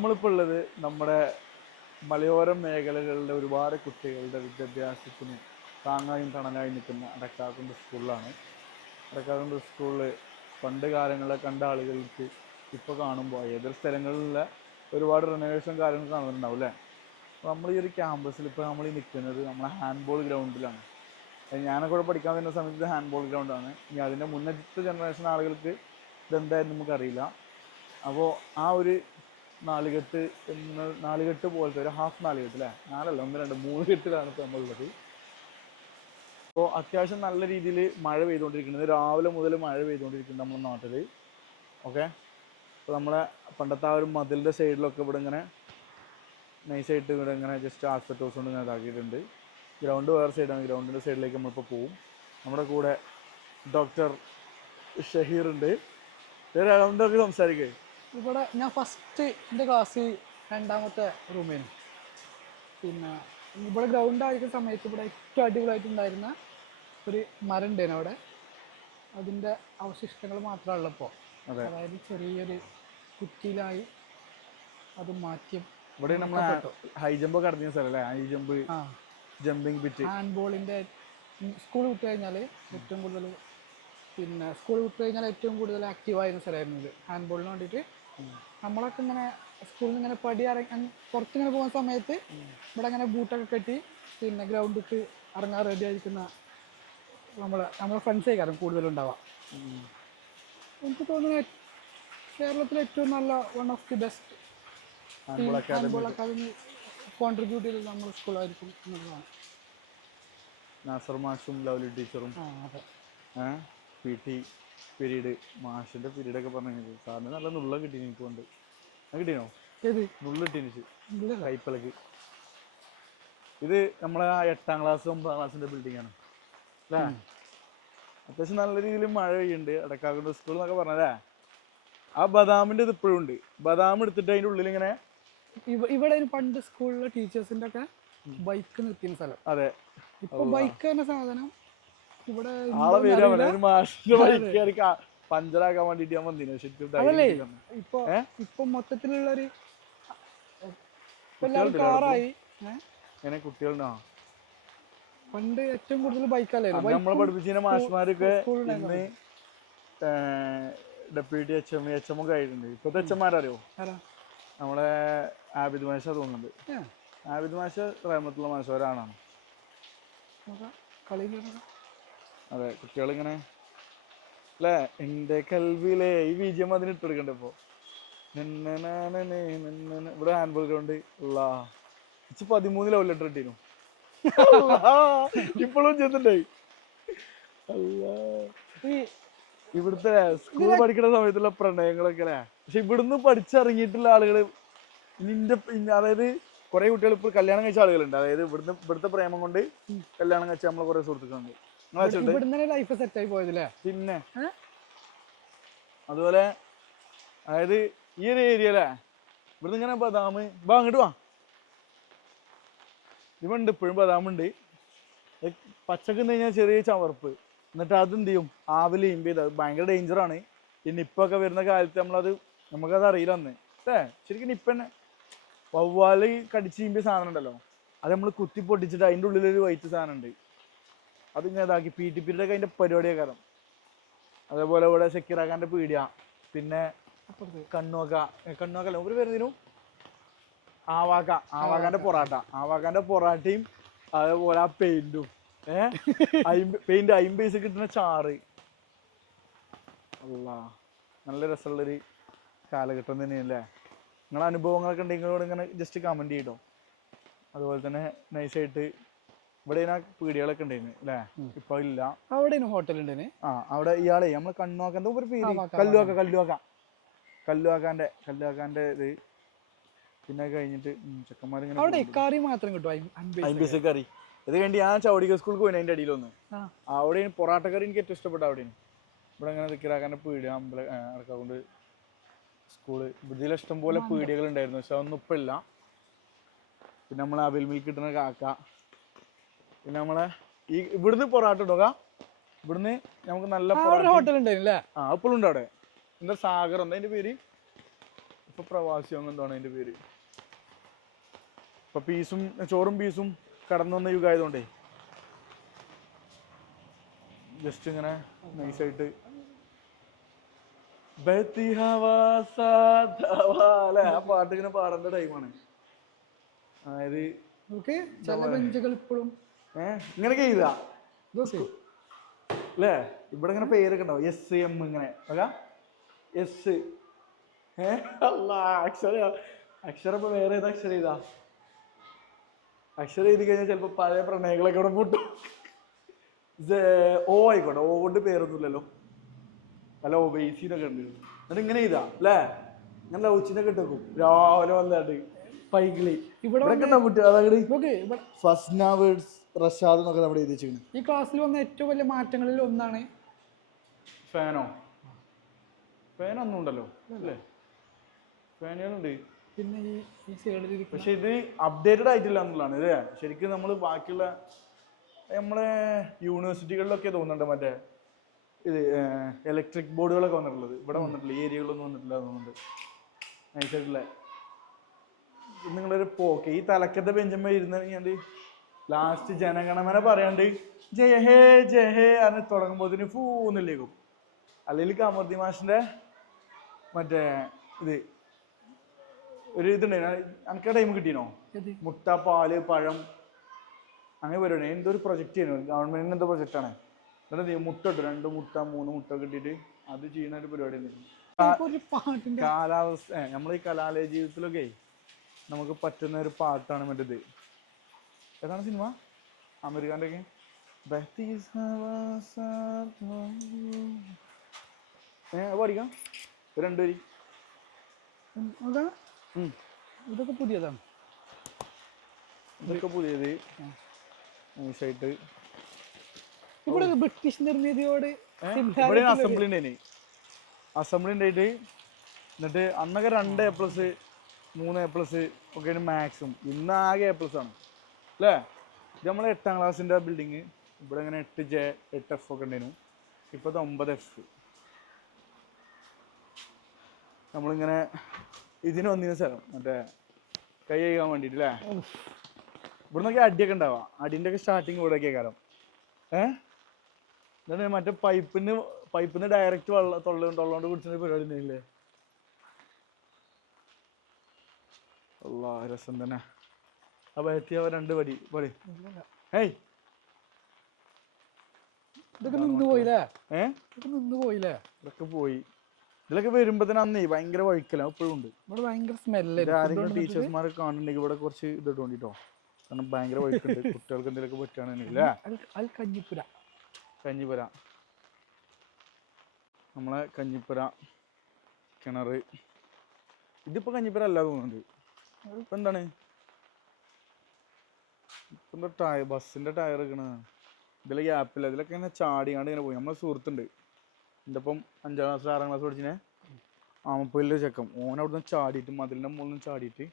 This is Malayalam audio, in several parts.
നമ്മളിപ്പോൾ ഉള്ളത് നമ്മുടെ മലയോര മേഖലകളിലെ ഒരുപാട് കുട്ടികളുടെ വിദ്യാഭ്യാസത്തിന് താങ്ങായും തണലായി നിൽക്കുന്ന അടക്കാക്കുണ്ട് സ്കൂളിലാണ്. അടക്കാക്കുണ്ട് സ്കൂളിൽ പണ്ട് കാലങ്ങളെ കണ്ട ആളുകൾക്ക് ഇപ്പോൾ കാണുമ്പോൾ ഏതൊരു സ്ഥലങ്ങളിലെ ഒരുപാട് റിനോവേഷൻ കാര്യങ്ങൾ കാണുന്നുണ്ടാവും അല്ലേ. അപ്പോൾ നമ്മൾ ഈ ഒരു ക്യാമ്പസിൽ ഇപ്പോൾ നമ്മൾ ഈ നിൽക്കുന്നത് നമ്മളെ ഹാൻഡ്ബോൾ ഗ്രൗണ്ടിലാണ്. ഞാനൊക്കെ ഇവിടെ പഠിക്കാൻ വരുന്ന സമയത്ത് ഹാൻഡ്ബോൾ ഗ്രൗണ്ടാണ്. ഇനി അതിൻ്റെ മുന്നത്തെ ജനറേഷൻ ആളുകൾക്ക് ഇതെന്തായാലും നമുക്കറിയില്ല. അപ്പോൾ ആ ഒരു നാലുകെട്ട് പോലത്തെ ഒരു ഹാഫ് നാലുകെട്ട് അല്ലേ, നാലല്ല, 1 2 3 കെട്ടിലാണ് ഇപ്പോൾ നമ്മളുള്ളത്. അപ്പോൾ അത്യാവശ്യം നല്ല രീതിയിൽ മഴ പെയ്തുകൊണ്ടിരിക്കുന്നത്, രാവിലെ മുതൽ മഴ പെയ്തുകൊണ്ടിരിക്കുന്നത് നമ്മുടെ നാട്ടിൽ. ഓക്കെ, അപ്പോൾ നമ്മളെ പണ്ടത്തെ ആ ഒരു മതിലിൻ്റെ സൈഡിലൊക്കെ ഇവിടെ ഇങ്ങനെ നൈസായിട്ട് ഇവിടെ ഇങ്ങനെ ജസ്റ്റ് ആസ്പെറ്റോസ് കൊണ്ട് ഇങ്ങനെ ഇതാക്കിയിട്ടുണ്ട്. ഗ്രൗണ്ട് വേറെ സൈഡാണ്, ഗ്രൗണ്ടിൻ്റെ സൈഡിലേക്ക് നമ്മളിപ്പോൾ പോവും. നമ്മുടെ കൂടെ ഡോക്ടർ ഷഹീർ ഉണ്ട്. ഡോക്ടർ സംസാരിക്കേ. ഇവിടെ ഞാൻ ഫസ്റ്റ് എൻ്റെ ക്ലാസ് 2ാമത്തെ റൂമിന്. പിന്നെ ഇവിടെ ഗ്രൗണ്ട് ആയിരിക്കുന്ന സമയത്ത് ഇവിടെ ഏറ്റവും അടിപൊളിയായിട്ടുണ്ടായിരുന്ന ഒരു മരം ഉണ്ടായിരുന്നു അവിടെ. അതിൻ്റെ അവശിഷ്ടങ്ങൾ മാത്രമല്ല ഇപ്പോൾ, അതായത് ചെറിയൊരു കുറ്റിയിലായി അത് മാറ്റി. ഇവിടെ നമ്മൾ ഹൈ ജമ്പ് കടന്നിയ സ്ഥലം, ഹൈ ജമ്പ് ജമ്പിങ് പിറ്റ്. ഹാൻഡ്ബോളിൻ്റെ സ്കൂൾ വിട്ട് കഴിഞ്ഞാൽ ഏറ്റവും കൂടുതൽ സ്കൂൾ വിട്ട് കഴിഞ്ഞാൽ ഏറ്റവും കൂടുതൽ ആക്റ്റീവായിരുന്ന സ്ഥലമായിരുന്നു ഇത്, ഹാൻഡ്ബോളിന് വേണ്ടിയിട്ട്. നമ്മളൊക്കെ ഇങ്ങനെ സ്കൂളിൽ നിന്ന് ഇങ്ങനെ പടി പുറത്തിങ്ങനെ പോകുന്ന സമയത്ത് ഇവിടെ ഇങ്ങനെ ബൂട്ടൊക്കെ കെട്ടി ഗ്രൗണ്ടിലേക്ക് ഇറങ്ങാൻ റെഡി ആയിരിക്കുന്ന നമ്മളെ ഫ്രണ്ട്സേ കാരണം കൂടുതലുണ്ടാവാം. എനിക്ക് തോന്നുന്നു കേരളത്തിലെ ഏറ്റവും നല്ല one of the best handball academy contribute ചെയ്തത് നമ്മുടെ സ്കൂളായിരിക്കും എന്നുള്ളതാണ്. നാസർ മാഷും ലവ്ലി ടീച്ചറും പി ടി പീരീഡ്, മാഷിൻ്റെ പീരീഡൊക്കെ പറഞ്ഞു. സാറിന് നല്ല നുള്ള കിട്ടീന്. എനിക്ക് കൊണ്ട് കിട്ടീനോ? ഏത് നുള്ള കിട്ടീന് കൈപ്പലക്ക്. ഇത് നമ്മളെ 8ാം ക്ലാസ് 9ാം ക്ലാസ്സിൻ്റെ ബിൽഡിങ്ങാണ് അല്ലേ. അത്യാവശ്യം നല്ല രീതിയിൽ മഴ പെയ്യുന്നുണ്ട്. അടക്കാക്കുണ്ട് സ്കൂൾ എന്നൊക്കെ പറഞ്ഞല്ലേ. ആ ബദാമിൻ്റെ ഇത് ഇപ്പോഴും ഉണ്ട്. ബദാം എടുത്തിട്ട് അതിൻ്റെ ഉള്ളിൽ ഇങ്ങനെ ഇവിടെ പണ്ട് സ്കൂളിലെ ടീച്ചേഴ്സിൻ്റെ ഒക്കെ ബൈക്ക് നിർത്തിയ സ്ഥലം. അതെ, ഇപ്പൊ ബൈക്ക് എന്ന സാധനം ഇവിടെ പഞ്ചറാക്കാൻ വേണ്ടിട്ട് ഞാൻ വന്നിന്. അതല്ലേ ഇപ്പൊ മൊത്തത്തിലുള്ളൊരു കാറായി. കുട്ടികളുണ്ടോ? പണ്ട് ഏറ്റവും കൂടുതൽ ബൈക്കല്ലേ നമ്മളെ പഠിപ്പിച്ച മാഷ്മാരൊക്കെ ഇന്ന് ഡെപ്യൂട്ടി എച്ച് എം ഒക്കെ ആയിട്ടുണ്ട്. ഇപ്പത്തെ എച്ചന്മാരറിയോ? നമ്മളെ ആബിദ് മാഷ തോന്നുന്നുണ്ട്. ആബിദ് മാഷ റഹ്മത്തുള്ള മാഷ ഒരാളാണ്. അതെ, കുട്ടികളിങ്ങനെ അല്ലേ. എൻ്റെ കൽവിലെ ഈ ബീജിയം അതിന് ഇട്ടെടുക്കണ്ട. ഇപ്പോൾ ഇവിടെ ഹാൻഡ്ബോൾ ഗ്രൗണ്ട് ഉള്ള 13 ലവ് ലെറ്റർ ഇട്ടീനു. ഇപ്പോഴും ചെന്നിണ്ടായി. ഇവിടുത്തെ സ്കൂൾ പഠിക്കുന്ന സമയത്തുള്ള പ്രണയങ്ങളൊക്കെ അല്ലേ. പക്ഷെ ഇവിടുന്ന് പഠിച്ചിറങ്ങിയിട്ടുള്ള ആളുകള് അതായത് കുറെ കുട്ടികൾ ഇപ്പോൾ കല്യാണം കഴിച്ച ആളുകളുണ്ട്. അതായത് ഇവിടുത്തെ പ്രേമം കൊണ്ട് കല്യാണം കഴിച്ച നമ്മളെ കുറെ സുഹൃത്തുക്കളുണ്ട്. ലൈഫ് സെറ്റ് ആയി പോയതല്ലേ. പിന്നെ അതുപോലെ അതായത് ഈ ഒരു ഏരിയ അല്ലേ, ഇവിടുന്ന് ഇങ്ങനെ ബദാമ് അങ്ങോട്ട് വാ. ഇവുണ്ട്, ഇപ്പോഴും ബദാമുണ്ട്. പച്ചക്ക് കഴിഞ്ഞാൽ ചെറിയ ചവർപ്പ്. എന്നിട്ട് അതെന്ത് ചെയ്യും, ആവിൽ ഇമ്പ് ചെയ്ത്. അത് ഭയങ്കര ഡേഞ്ചറാണ്. ഈ നിപ്പൊക്കെ വരുന്ന കാലത്ത് നമുക്കത് അറിയില്ല അന്ന് ശരിക്കും. നിപ്പ തന്നെ വവ്വാല് കടിച്ച് ഇമ്പിയ സാധനം ഉണ്ടല്ലോ, അത് നമ്മൾ കുത്തി പൊട്ടിച്ചിട്ട് അതിൻ്റെ ഉള്ളിലൊരു വൈറ്റ് സാധനം ഉണ്ട്. അതിങ്ങനെ ഇതാക്കി പി ടി പീരീഡൊക്കെ അതിൻ്റെ പരിപാടിയൊക്കെ കാരണം. അതേപോലെ ഇവിടെ ഷക്കീറാഖാൻ്റെ പീടിയ, പിന്നെ കണ്ണുവക്കല്ല ഒരു പേരുന്നു ആവാക്കാൻ്റെ പൊറാട്ടയും അതേപോലെ ആ പെയിന്റും പെയിന്റ് 50 പൈസ കിട്ടുന്ന ചാറ്. അല്ലാ, നല്ല രസമുള്ളൊരു കാലഘട്ടം തന്നെയല്ലേ. നിങ്ങളെ അനുഭവങ്ങളൊക്കെ ഉണ്ടെങ്കിൽ ഇങ്ങനെ ജസ്റ്റ് കമന്റ് ചെയ്തോ. അതുപോലെ തന്നെ നൈസായിട്ട് ഇവിടെ പീടികളൊക്കെ ഉണ്ടായിരുന്നു അല്ലേ, ഇപ്പൊ ഇല്ല. അവിടെ ഹോട്ടൽ ഉണ്ടേനെ. അവിടെ ഇയാളെ നമ്മളെ കണ്ണുവാക്കാൻ്റെ ഒരു പേര് കല്ലുവാക്കാൻ്റെ ഇത്. പിന്നെ കഴിഞ്ഞിട്ട് ചെക്കന്മാരിങ്ങനെ കറി മാത്രം കിട്ടും, 50 പൈസ കറി. ഇത് കഴിഞ്ഞ് ഞാൻ ചൗടിക സ്കൂൾക്ക് പോയി അതിൻ്റെ അടിയിലൊന്ന്. അവിടെ പൊറാട്ട കറി എനിക്ക് ഏറ്റവും ഇഷ്ടപ്പെട്ട അവിടെയാണ്. ഇവിടെ അങ്ങനെ ഷക്കീറാഖാൻ്റെ പീടിക അടക്കാക്കുണ്ട് സ്കൂള്. ഇതിൽ ഇഷ്ടംപോലെ പീടികകൾ ഉണ്ടായിരുന്നു, പക്ഷെ അതൊന്നും ഇപ്പം ഇല്ല. പിന്നെ നമ്മളെ അവിൽ മിൽക്ക് കിട്ടുന്ന കാക്ക. പിന്നെ നമ്മളെ ഇവിടുന്ന് പൊറാട്ട ഇടുക. ഇവിടുന്ന് നമുക്ക് നല്ല ഹോട്ടൽ ഉണ്ടായിരുന്നില്ലേ. ഇപ്പോഴും ഉണ്ട് അവിടെ. എന്താ സാഗർ എന്താ അതിൻ്റെ പേര്, ഇപ്പൊ പ്രവാസി എന്താണ് അതിന്റെ പേര്. ഇപ്പൊ പീസും ചോറും പീസും കടന്നു വന്ന യുഗമായതുകൊണ്ടേ ജസ്റ്റ് ഇങ്ങനെ നൈസായിട്ട് അല്ലെ ആ പാട്ട് ഇങ്ങനെ പാടേണ്ട ടൈമാണ്. അതായത് നമുക്ക് ചില ബെഞ്ചുകൾ ഇപ്പോഴും ഇങ്ങനെയൊക്കെ ചെയ്താ ഇതൊക്കെ അല്ലേ. ഇവിടെ ഇങ്ങനെ പേരൊക്കെ ഉണ്ടാവും എസ് എം ഇങ്ങനെ എസ് അക്ഷരം ഇപ്പൊ വേറെ ഏതാ അക്ഷരം ചെയ്താ അക്ഷരം എഴുതി കഴിഞ്ഞാൽ ചിലപ്പോ പഴയ പ്രണയങ്ങളൊക്കെ ഇവിടെ പൊട്ടും. ഓ ആയിക്കോട്ടെ, ഓ കൊണ്ട് പേരൊന്നുമില്ലല്ലോ. അല്ല ഓ ബേസിനൊക്കെ ഉണ്ട്. എന്നിട്ട് ഇങ്ങനെ ചെയ്താ അല്ലേ, ഞാൻ ലൗച്ചിനൊക്കെ ഇട്ടേക്കും രാവിലെ വന്നാണ്ട് പൈക്കിളി ഇവിടെ കുട്ടി റഷാദ് എന്നൊക്കെ നമ്മൾ എഴുതി വെച്ചിരുന്നു. ഈ ക്ലാസ്സിൽ വന്ന ഏറ്റവും വലിയ മാറ്റങ്ങളിൽ ഒന്നാണ് ഫാനോ. ഫാനൊന്നും ഉണ്ടല്ലോ അല്ലേ, ഫാനുകളുണ്ട്. പിന്നെ ഈ സൈഡിൽ പക്ഷെ ഇത് അപ്ഡേറ്റഡ് ആയിട്ടില്ല എന്നുള്ളതാണ് ഇത്. ശരിക്കും നമ്മൾ ബാക്കിയുള്ള നമ്മളെ യൂണിവേഴ്സിറ്റികളിലൊക്കെ തോന്നുന്നുണ്ട് മറ്റേ ഇത് ഇലക്ട്രിക് ബോർഡുകളൊക്കെ വന്നിട്ടുള്ളത്. ഇവിടെ വന്നിട്ടില്ല, ഈ ഏരിയകളൊന്നും വന്നിട്ടില്ല തോന്നുന്നുണ്ട്. നൈസായിട്ടില്ല. നിങ്ങളൊരു പോക്കെ ഈ തലക്കത്തെ ബെഞ്ചമ്മ ഇരുന്ന് ലാസ്റ്റ് ജനഗണമന പറയാണ്ട് ജയഹേ ജയഹേ എന്ന് തുടങ്ങുമ്പോഴത്തേന് ഫൂന്നില്ലേക്കും. അല്ലെങ്കിൽ കമർദി മാഷിന്റെ മറ്റേ ഇത് ഒരു ഇതുണ്ടായിരുന്നു, എനിക്ക് ടൈം കിട്ടിയോ? മുട്ട പാല് പഴം അങ്ങനെ പരിപാടി. എന്തോ ഒരു പ്രൊജക്ട് ചെയ്യുന്നു ഗവൺമെന്റിന്, എന്തോ പ്രൊജക്റ്റാണ്. എന്നിട്ട് മുട്ട ഇട്ടു 2 മുട്ട 3 മുട്ട കിട്ടിയിട്ട് അത് ചെയ്യുന്ന ഒരു പരിപാടി ഉണ്ടായിരുന്നു. കാലാവസ്ഥ നമ്മൾ ഈ കലാലയ ജീവിതത്തിലൊക്കെ നമുക്ക് പറ്റുന്ന ഒരു പാട്ടാണ് മറ്റേത്. ഏതാണ് സിനിമ? അമീർഖാന്റെ ഒക്കെ പഠിക്കാം 2 വരി. ഇതൊക്കെ പുതിയതാണ്. ഇതൊക്കെ പുതിയത് നൈസായിട്ട്. ഇവിടെ ബ്രിട്ടീഷ് നിർമ്മിതിയോട് ഇവിടെ അസംബ്ലി ഉണ്ടായി. അസംബ്ലി ഉണ്ടായിട്ട് എന്നിട്ട് അന്നൊക്കെ 2 A+, 3 A+ ഒക്കെയാണ് മാക്സും. ഇന്ന് ആകെ A+ ആണ് അല്ലേ. ഇത് നമ്മളെ 8ാം ക്ലാസ്സിൻ്റെ ബിൽഡിങ്. ഇവിടെ ഇങ്ങനെ 8J 8F ഒക്കെ ഉണ്ടായിരുന്നു. ഇപ്പോഴത്തെ 9F. നമ്മളിങ്ങനെ ഇതിന് വന്നിരുന്ന സ്ഥലം മറ്റേ കൈ കഴുകാൻ വേണ്ടിയിട്ട് അല്ലേ. ഇവിടെ നിന്നൊക്കെ അടിയൊക്കെ ഉണ്ടാവാം. അടിൻ്റെ ഒക്കെ സ്റ്റാർട്ടിങ് ഇവിടെയൊക്കെ കാലം. എന്നിട്ട് മറ്റേ പൈപ്പിന്ന് ഡയറക്റ്റ് തൊള്ളോണ്ട് കുടിച്ച പരിപാടി ഉണ്ടായില്ലേ. അല്ലാ രസം തന്നെ. അപ്പൊ എത്തിയവ 2 പടി പടി. ഏയ് ഇതൊക്കെ നിന്ന് പോയില്ലേ. ഇതൊക്കെ പോയി. ഇതിലൊക്കെ വരുമ്പോ തന്നെ അന്നേ ഭയങ്കര വഴിക്കല ഇപ്പോഴും ഉണ്ട്. ഇവിടെ ഭയങ്കര സ്മെല്ല്. ആരെങ്കിലും ടീച്ചേഴ്സ്മാരൊക്കെ കാണുന്നുണ്ടെങ്കിൽ ഇവിടെ കുറച്ച് ഇതിട്ട് വേണ്ടിട്ടോ. കാരണം ഭയങ്കര വഴിക്കുണ്ട്. കുട്ടികൾക്ക് എന്തെങ്കിലുമൊക്കെ പറ്റുകയാണെന്നില്ല. കഞ്ഞിപ്പുര നമ്മളെ കഞ്ഞിപ്പുര കിണർ. ഇതിപ്പോ കഞ്ഞിപ്പുര അല്ല തോന്നുന്നുണ്ട്. ഇപ്പൊ എന്താണ് ഇപ്പൊ ടയർ, ബസ്സിന്റെ ടയർ വെക്കണ ഇതിലെ ഗ്യാപ്പില്ല. ഇതിലൊക്കെ ഇങ്ങനെ ചാടിയാണ്ട് ഇങ്ങനെ പോയി. നമ്മളെ സുഹൃത്തുണ്ട് എൻ്റെ ഒപ്പം 5ാം ക്ലാസ് 6ാം ക്ലാസ് പഠിച്ചിനെ ആമപ്പയിലെ ചെക്കം. അവിടുന്ന് ചാടിയിട്ട് മതിലിൻ്റെ മുകളിൽ നിന്ന് ചാടിയിട്ട്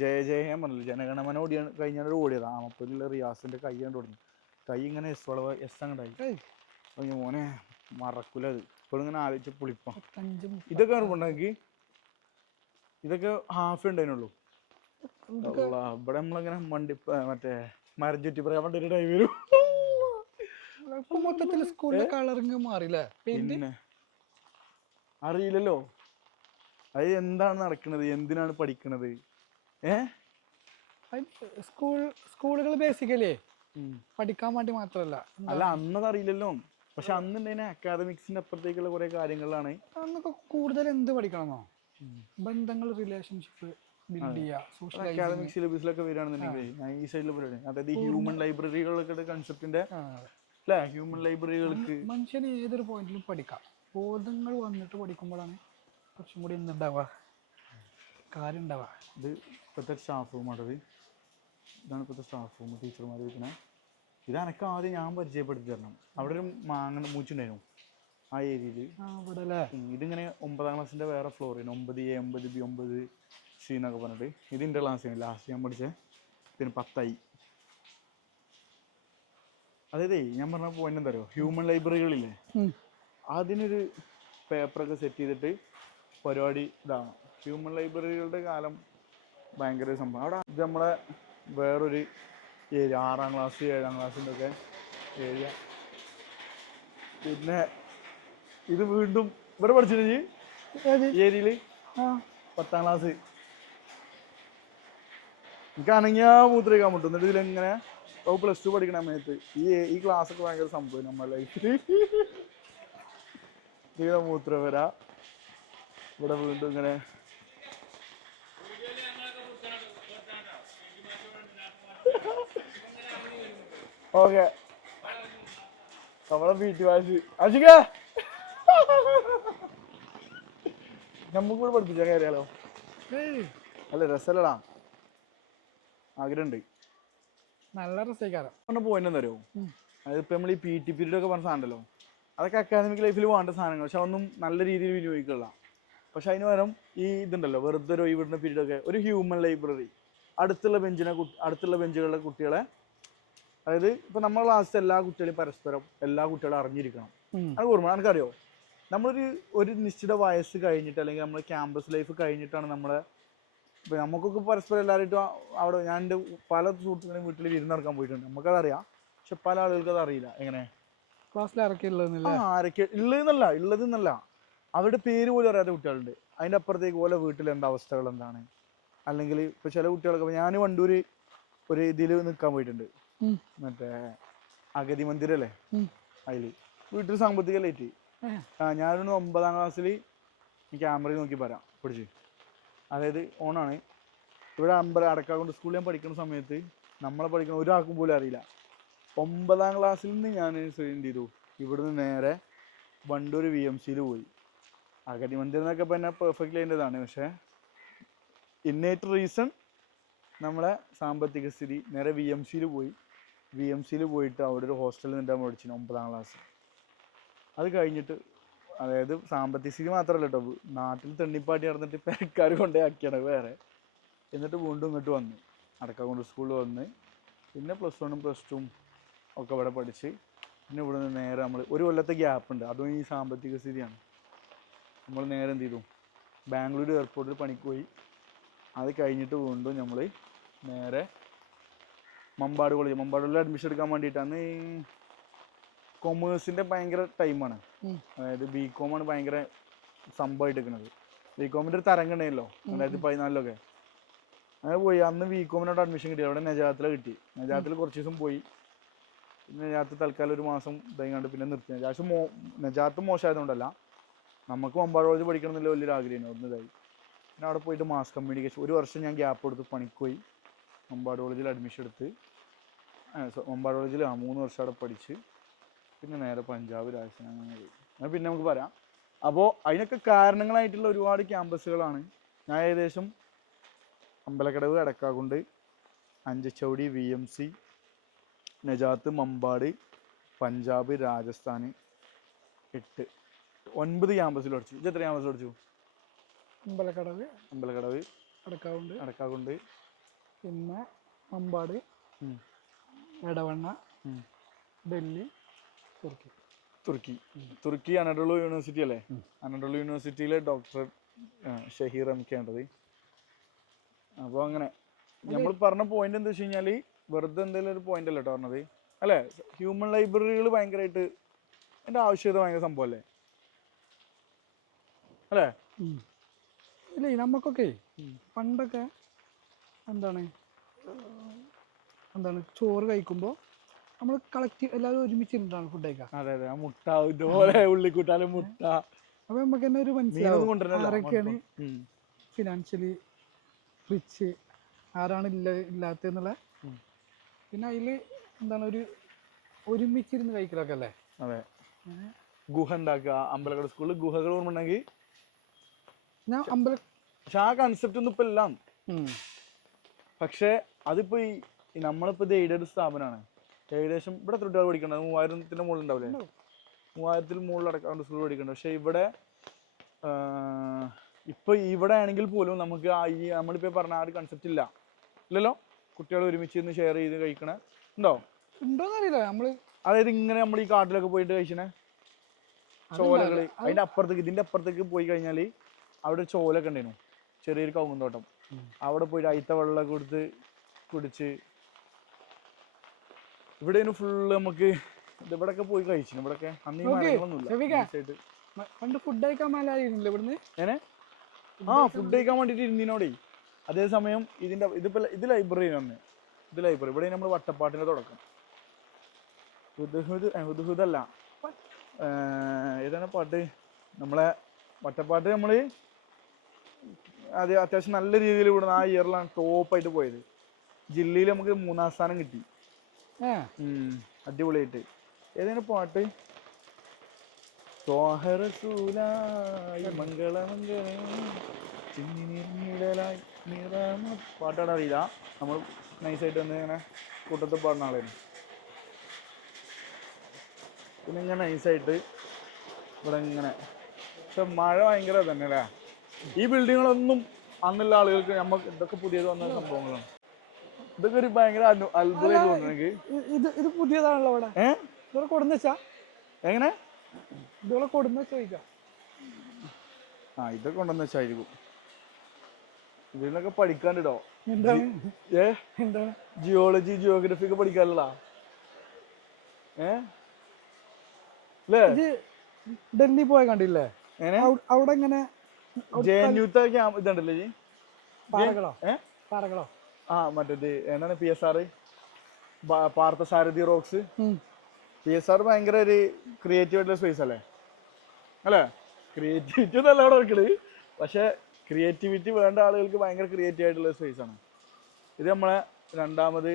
ജയ ജയ പറഞ്ഞില്ല ജനഗണമന ഓടിയാണ് കഴിഞ്ഞാൽ ഓടിയത്. ആമപ്പയിലുള്ള റിയാസിന്റെ കൈ കണ്ട് ഓടുന്നു. കൈ ഇങ്ങനെ എസ് അങ്ങോട്ടായി. മോനെ മറക്കൂല അത്. ഇപ്പോഴും ഇങ്ങനെ ആലോചിച്ച് പുളിപ്പ. ഇതൊക്കെ ഉണ്ടെങ്കിൽ ഇതൊക്കെ ഹാഫ് ഉണ്ടായിരുന്നുള്ളൂ. ഇവിടെ നമ്മളിങ്ങനെ മറ്റേ മരം ചുറ്റി പറയാൻ വേണ്ടി ടൈം വരും. മൊത്തത്തിൽ സ്കൂളിലെ കളറിങ് മാറിയില്ലേ. പിന്നെ അറിയില്ലല്ലോ അത് എന്താണ് നടക്കുന്നത്, എന്തിനാണ് പഠിക്കണത്. സ്കൂളുകൾ ബേസിക്കലി പഠിക്കാൻ വേണ്ടി മാത്രല്ല. അല്ല അന്നത് അറിയില്ലല്ലോ. പക്ഷെ അന്ന് അക്കാദമിക്സിന്റെ അപ്പുറത്തേക്കുള്ള കുറെ കാര്യങ്ങളാണ്. അന്നൊക്കെ കൂടുതൽ എന്ത് പഠിക്കണമെന്നോ, ബന്ധങ്ങൾ, റിലേഷൻഷിപ്പ് ബിൽഡ് ചെയ്യുക. അക്കാദമിക് സിലബസിലൊക്കെ വരികയാണെന്നുണ്ടെങ്കിൽ ഞാൻ ഈ സൈഡിൽ പറയുന്നത്, അതായത് ഈ ഹ്യൂമൻ ലൈബ്രറികളൊക്കെ കൺസെപ്റ്റിന്റെ അല്ലേ. ഹ്യൂമൻ ലൈബ്രറികൾക്ക് മനുഷ്യന് ഏതൊരു പോയിന്റിലും പഠിക്കാം. ബോധങ്ങൾ വന്നിട്ട് പഠിക്കുമ്പോഴാണ് കുറച്ചും കൂടി എന്തുണ്ടാവുക, കാര്യം ഉണ്ടാവുക. ഇത് ഇപ്പോഴത്തെ സ്റ്റാഫ് റൂമാണത്. ഇതാണ് ഇപ്പോഴത്തെ സ്റ്റാഫ് റൂം. ടീച്ചർമാർ ഇരിക്കണേ. ഇത് എനക്ക് ആദ്യം ഞാൻ പരിചയപ്പെടുത്തി തരണം. അവിടെ ഒരു മാങ്ങ മൂച്ചുണ്ടായിരുന്നു ആ ഏരിയയിൽ. ഇതിങ്ങനെ 9ാം ക്ലാസ്സിന്റെ വേറെ ഫ്ലോറിന് 9A 9B 9C എന്നൊക്കെ പറഞ്ഞിട്ട്. ഇതിൻ്റെ ക്ലാസ്സിന് ലാസ്റ്റ് ഞാൻ പഠിച്ചത്. പിന്നെ 10ആയി. അതായത് ഞാൻ പറഞ്ഞ പോയിന്റ് എന്താ പറയുക, ഹ്യൂമൻ ലൈബ്രറികളില്ലേ അതിനൊരു പേപ്പറൊക്കെ സെറ്റ് ചെയ്തിട്ട് പരിപാടി ഇതാണ്. ഹ്യൂമൻ ലൈബ്രറികളുടെ കാലം ഭയങ്കര സംഭവം. അവിടെ ഇത് നമ്മളെ വേറൊരു ഏരിയ 6ാം ക്ലാസ് 7ാം ക്ലാസ്സിൻ്റെ ഒക്കെ ഏരിയ. പിന്നെ ഇത് വീണ്ടും ഇവിടെ പഠിച്ചിട്ട് ഈ ഏരിയയിൽ 10ാം ക്ലാസ്. എനിക്ക് അനങ്ങിയാ മൂത്രയിക്കാൻ പറ്റും. എന്നിട്ട് ഇതിലെങ്ങനെ +2 പഠിക്കണ സമയത്ത് ഈ ക്ലാസ് ഒക്കെ ഭയങ്കര സംഭവം നമ്മുടെ ലൈഫിൽ. ഇതിങ്ങനെ മൂത്രം വരാ. ഇവിടെ വീണ്ടും ഇങ്ങനെ ഓക്കെ നമ്മളെ വീട്ടു വാശി ആശിക നമുക്ക് കൂടെ പഠിപ്പിച്ചാൽ കയറിയാലോ? അല്ല രസമല്ലടാ, ആഗ്രഹമുണ്ട്. നല്ല രസക്കാരം പറഞ്ഞ പോയിന്റ് എന്താ അറിയോ? അതായത് ഇപ്പം നമ്മൾ ഈ PT പീരീഡ് ഒക്കെ പറഞ്ഞ സാധനമല്ലോ, അതൊക്കെ അക്കാദമിക് ലൈഫിൽ വേണ്ട സാധനങ്ങൾ. പക്ഷെ അതൊന്നും നല്ല രീതിയിൽ വിനിയോഗിക്കില്ല. പക്ഷെ അതിന് പകരം ഈ ഇതുണ്ടല്ലോ, വെറുതെ ഒരു ഒഴിവിടുന്ന പീരീഡൊക്കെ ഒരു ഹ്യൂമൻ ലൈബ്രറി അടുത്തുള്ള ബെഞ്ചുകളിലെ കുട്ടികളെ, അതായത് ഇപ്പം നമ്മളെ ക്ലാസ്സിലെ എല്ലാ കുട്ടികളെയും പരസ്പരം എല്ലാ കുട്ടികളും അറിഞ്ഞിരിക്കണം. അത് ഓർമ്മ എനിക്കറിയോ, ഒരു നിശ്ചിത വയസ്സ് കഴിഞ്ഞിട്ട് അല്ലെങ്കിൽ നമ്മൾ ക്യാമ്പസ് ലൈഫ് കഴിഞ്ഞിട്ടാണ് നമ്മളെ ഇപ്പം നമുക്കൊക്കെ പരസ്പരം എല്ലാവരായിട്ടും അവിടെ ഞാൻ എൻ്റെ പല സുഹൃത്തുക്കളെയും വീട്ടിൽ വിരുന്ന് നടക്കാൻ പോയിട്ടുണ്ട്. നമുക്കതറിയാം. പക്ഷെ പല ആളുകൾക്ക് അത് അറിയില്ല. എങ്ങനെ ക്ലാസ്സിൽ ആരൊക്കെ ഉള്ളതെന്നല്ല അവരുടെ പേര് പോലും അറിയാത്ത കുട്ടികളുണ്ട്. അതിൻ്റെ അപ്പുറത്തേക്ക് പോലെ വീട്ടിൽ എന്താ അവസ്ഥകൾ എന്താണ്, അല്ലെങ്കിൽ ഇപ്പോൾ ചില കുട്ടികളൊക്കെ ഞാൻ വണ്ടൂര് ഒരു ഇതിൽ നിൽക്കാൻ പോയിട്ടുണ്ട്, മറ്റേ അഗതി മന്ദിരല്ലേ, അതിൽ വീട്ടിൽ സാമ്പത്തിക ലേറ്റ്. ഞാനൊരു 9ാം ക്ലാസ്സിൽ ക്യാമറയിൽ നോക്കി പറയാം പിടിച്ച്, അതായത് ഓണാണ്. ഇവിടെ അടക്കാക്കുണ്ട് സ്കൂളിൽ ഞാൻ പഠിക്കുന്ന സമയത്ത് നമ്മളെ പഠിക്കുന്ന ഒരാൾക്കും പോലും അറിയില്ല. 9ാം ക്ലാസ്സിൽ നിന്ന് ഞാൻ എന്ത് ചെയ്തു, ഇവിടുന്ന് നേരെ വണ്ടൂർ VMCയിൽ പോയി. അഗതി മന്ദിരം എന്നൊക്കെ ഇപ്പം എന്നെ പെർഫെക്റ്റ്ലി അതിൻ്റെതാണ്. പക്ഷേ ഇന്നേറ്റ് റീസൺ നമ്മളെ സാമ്പത്തിക സ്ഥിതി, നേരെ VMCയിൽ പോയി. VMCയിൽ പോയിട്ട് അവിടെ ഒരു ഹോസ്റ്റലിൽ നിന്നിട്ട് പഠിച്ചു 9ാം ക്ലാസ്. അത് കഴിഞ്ഞിട്ട്, അതായത് സാമ്പത്തിക സ്ഥിതി മാത്രമല്ല കേട്ടോ, നാട്ടിൽ തെണ്ണിപ്പാട്ടി നടന്നിട്ട് പെരക്കാർ കൊണ്ടേ ആക്കിയാണ് വേറെ. എന്നിട്ട് വീണ്ടും ഇങ്ങോട്ട് വന്ന് അടക്കാക്കുണ്ട് സ്കൂളിൽ വന്ന് പിന്നെ +1ഉം +2ഉം ഒക്കെ ഇവിടെ പഠിച്ച് പിന്നെ ഇവിടെ നിന്ന് നേരെ നമ്മൾ ഒരു കൊല്ലത്തെ ഗ്യാപ്പ് ഉണ്ട്. അതും ഈ സാമ്പത്തിക സ്ഥിതിയാണ്. നമ്മൾ നേരെ എന്ത് ചെയ്തു, ബാംഗ്ലൂർ എയർപോർട്ടിൽ പണിക്ക് പോയി. അത് കഴിഞ്ഞിട്ട് വീണ്ടും നമ്മൾ നേരെ മമ്പാട് കോളേജിൽ അഡ്മിഷൻ എടുക്കാൻ വേണ്ടിയിട്ടാണ്. കൊമേഴ്സിൻ്റെ ഭയങ്കര ടൈമാണ്. അതായത് BCom ആണ് ഭയങ്കര സംഭവമായിട്ട് എടുക്കുന്നത്. BComൻ്റെ ഒരു തരംഗമുണ്ടായല്ലോ 2014 അങ്ങനെ പോയി. അന്ന് BComനോട് അഡ്മിഷൻ കിട്ടി. അവിടെ നജാത്തിലെ കിട്ടി. നജാത്തിൽ കുറച്ച് ദിവസം പോയി. പിന്നെ നജാത്ത് തൽക്കാലം ഒരു മാസം ഇതായിക്കാണ്ട് പിന്നെ നിർത്തി. നജാത്ത് മോശമായതുകൊണ്ടല്ല, നമുക്ക് മമ്പാട് കോളേജ് പഠിക്കണം എന്നുള്ള വലിയൊരു ആഗ്രഹമാണ്. അവിടുന്ന് ഇതായി. പിന്നെ അവിടെ പോയിട്ട് മാസ് കമ്മ്യൂണിക്കേഷൻ 1 വർഷം ഞാൻ ഗ്യാപ്പ് എടുത്ത് പണിക്ക് പോയി. മമ്പാട് കോളേജിൽ അഡ്മിഷൻ എടുത്ത് മമ്പാട് കോളേജിൽ 3 വർഷം അവിടെ പഠിച്ച് പിന്നെ നേരെ പഞ്ചാബ് രാജസ്ഥാൻ അങ്ങനെ പോയി. അത് പിന്നെ നമുക്ക് പറയാം. അപ്പോൾ അതിനൊക്കെ കാരണങ്ങളായിട്ടുള്ള ഒരുപാട് ക്യാമ്പസുകളാണ്. ഞാൻ ഏകദേശം അമ്പലക്കടവ്, അടക്കാക്കുണ്ട്, അഞ്ചച്ചൗടി, VMC, നജാത്ത്, മമ്പാട്, പഞ്ചാബ്, രാജസ്ഥാൻ 9 ക്യാമ്പസിൽ പഠിച്ചു. ഇത് എത്ര ക്യാമ്പസ് പഠിച്ചു? അമ്പലക്കടവ്, അടക്കാക്കുണ്ട്, പിന്നെ മമ്പാട്, എടവണ്ണ, ഡൽഹി, തുർക്കി അനഡോളു യൂണിവേഴ്സിറ്റി അല്ലേ? അനഡോളു യൂണിവേഴ്സിറ്റിയിലെ ഡോക്ടർ ഷഹീർ MK ആണത്. അപ്പോൾ അങ്ങനെ നമ്മൾ പറഞ്ഞ പോയിന്റ് എന്താ വെച്ച് കഴിഞ്ഞാൽ, വെറുതെ എന്തെങ്കിലും ഒരു പോയിന്റ് അല്ല കേട്ടോ പറഞ്ഞത്, അല്ലേ? ഹ്യൂമൻ ലൈബ്രറികൾ ഭയങ്കരമായിട്ട് എൻ്റെ ആവശ്യകത ഭയങ്കര സംഭവമല്ലേ, അല്ലേ? ഇല്ലേ നമുക്കൊക്കെ പണ്ടൊക്കെ എന്താണ് ചോറ് കഴിക്കുമ്പോൾ നമ്മൾ കളക്റ്റീവ് എല്ലാവരും ഒരുമിച്ചിരുന്നിട്ടാണ് ഫുഡ് കഴിക്കുക. അതെ ആ മുട്ട ഇതുപോലെ ഉള്ളിക്കൂട്ടാലും മുട്ട. അപ്പോൾ നമുക്ക് തന്നെ ഒരു മനസ്സിലാവും ആരൊക്കെയാണ് ഫിനാൻഷ്യലി റിച്ച്, ആരാണ് ഇല്ലാത്തെന്നുള്ള. പിന്നെ അതിൽ ഒരു ഒരുമിച്ചിരുന്ന് കഴിക്കലൊക്കെ അല്ലേ? അതെ. ഗുഹ ഉണ്ടാക്കുക, അമ്പലക്കട സ്കൂളിൽ ഗുഹകൾ ഓർമ്മയുണ്ടെങ്കിൽ ഞാൻ പക്ഷെ ആ കൺസെപ്റ്റ് ഒന്നും ഇപ്പം ഇല്ല. പക്ഷേ അതിപ്പോൾ ഈ നമ്മളിപ്പോൾ ഇത് എയ്ഡഡ് സ്ഥാപനമാണ്. ഏകദേശം ഇവിടെ എത്ര കുട്ടികൾ പഠിക്കേണ്ടത്? 3000-ന്റെ മുകളിൽ ഉണ്ടാവില്ലേ? 3000-ൽ മുകളിൽ അടക്കാണ്ട് സ്കൂൾ പഠിക്കേണ്ടത്. പക്ഷേ ഇവിടെ ഇപ്പോൾ ഇവിടെ ആണെങ്കിൽ പോലും നമുക്ക് നമ്മളിപ്പോൾ പറഞ്ഞ ആ ഒരു കൺസെപ്റ്റ് ഇല്ലല്ലോ. കുട്ടികൾ ഒരുമിച്ച് ഇരുന്ന് ഷെയർ ചെയ്ത് കഴിക്കണേ ഉണ്ടോന്നറിയില്ല. അതായത് ഇങ്ങനെ നമ്മൾ ഈ കാട്ടിലൊക്കെ പോയിട്ട് കഴിച്ചണേ ചോലകൾ, ഇതിന്റെ അപ്പുറത്തേക്ക് പോയി കഴിഞ്ഞാൽ അവിടെ ചോലൊക്കെ ഉണ്ടായിരുന്നു. ചെറിയൊരു കവുങ്ങുന്തോട്ടം. അവിടെ പോയിട്ട് അയിത്ത വെള്ളം കൊടുത്ത് കുടിച്ച് ഇവിടെ ഫുള്ള് നമുക്ക് ഇവിടെയൊക്കെ പോയി കഴിച്ചു. ഇവിടെയൊക്കെ അന്ന് ഈ മരങ്ങളൊന്നുമില്ല. പണ്ട് ഫുഡ് കഴിക്കാൻ മേലായിരുന്നില്ല ഇവിടുന്ന്. ഫുഡ് കഴിക്കാൻ വേണ്ടിട്ട് ഇരുന്നോടേ. അതേസമയം ഇത് ലൈബ്രറി വന്ന്, ഇത് ലൈബ്രറി. ഇവിടെ നമ്മൾ വട്ടപ്പാട്ടിന്റെ തുടക്കം. ഹുദ്ഹുദല്ല, ഏതാണ് പാട്ട്? നമ്മളെ വട്ടപ്പാട്ട് നമ്മള് അത്യാവശ്യം നല്ല രീതിയിൽ ഇവിടുന്ന് ആ ഇയറിലാണ് ടോപ്പായിട്ട് പോയത്. ജില്ലയിൽ നമുക്ക് 3ാം സ്ഥാനം കിട്ടി. അടിപൊളിയായിട്ട്. ഏതാണ് പാട്ട്? പാട്ടാണ് അറിയില്ല. നമ്മൾ നൈസായിട്ട് വന്ന് ഇങ്ങനെ കൂട്ടത്തിൽ പാടുന്ന ആളായിരുന്നു. പിന്നെ ഇങ്ങനെ നൈസായിട്ട് ഇവിടെ ഇങ്ങനെ. പക്ഷെ മഴ ഭയങ്കര തന്നെ അല്ലേ. ഈ ബിൽഡിങ്ങുകളൊന്നും അന്നുള്ള ആളുകൾക്ക് നമുക്ക് ഇതൊക്കെ പുതിയത് വന്ന സംഭവങ്ങളാണ്. ഇതൊക്കെ ഒരു ഭയങ്കര അത്ഭുതമായിട്ട് തോന്നുന്നു എനിക്ക്. ഇത് പുതിയതാണല്ലോ ഇവിടെ. ഇതുപോലെ കൊടുന്ന് വെച്ചാ എങ്ങനെ? ഇതുപോലെ കൊടുന്ന് ചോദിക്കാം. ഇതൊക്കെ കൊണ്ടുവന്ന് വെച്ചായിരിക്കും. ഇതിനൊക്കെ പഠിക്കാണ്ടിടോ. ജിയോളജി ജിയോഗ്രഫി ഒക്കെ പഠിക്കാനുള്ള ഡൽഹി പോയ കണ്ടില്ലേ? അവിടെ ഇങ്ങനെ ഇതുണ്ടല്ലേ പാറകളോ മറ്റേത് എന്താണ് PSR പാർത്ഥസാരഥി റോക്സ്. PSR ഭയങ്കര ഒരു ക്രിയേറ്റീവ് ആയിട്ടുള്ള സ്പേസ് അല്ലേ? ക്രിയേറ്റിവിറ്റി ഒന്നല്ല അവിടെ വെക്കണത്, പക്ഷെ ക്രിയേറ്റിവിറ്റി വേണ്ട ആളുകൾക്ക് ഭയങ്കര ക്രിയേറ്റീവ് ആയിട്ടുള്ള സ്പേസ് ആണ് ഇത്. നമ്മളെ രണ്ടാമത്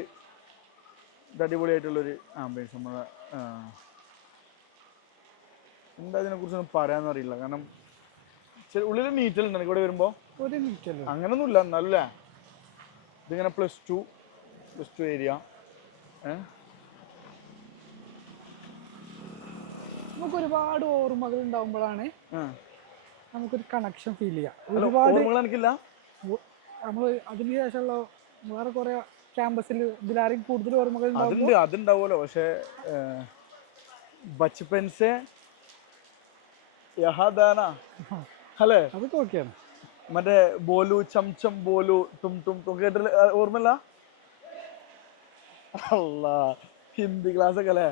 അടിപൊളിയായിട്ടുള്ളൊരു ആംബിയൻസ്. നമ്മളെ എന്താ ഇതിനെ കുറിച്ചൊന്നും പറയാന്ന് അറിയില്ല. കാരണം ഉള്ളിൽ നീറ്റലുണ്ട് എനിക്ക് ഇവിടെ വരുമ്പോ. അങ്ങനൊന്നുമില്ല എന്നാലും അല്ലേ. ഇതിങ്ങനെ പ്ലസ് ടു ഏരിയ. നമുക്ക് ഒരുപാട് ഓർമ്മകൾ ഉണ്ടാവുമ്പോഴാണ് നമുക്കൊരു കണക്ഷൻ ഫീൽ ചെയ്യാം. എനിക്കില്ല. നമ്മള് അതിനുശേഷമുള്ള വേറെ കുറെ ക്യാമ്പസിൽ ഇതിലാരും കൂടുതൽ ഓർമ്മകൾ അതുണ്ടാവുമല്ലോ. പക്ഷെ ബച്പൻ സേ യഹാദാന അല്ലേ? അതൊക്കെ ഓക്കെയാണ്. മറ്റേ ബോലു ചംചം ബോലു തും തും തും കേട്ടില്ല? ഓർമ്മല്ല? അല്ലാ, ഹിന്ദി ക്ലാസ് ഒക്കെ അല്ലേ?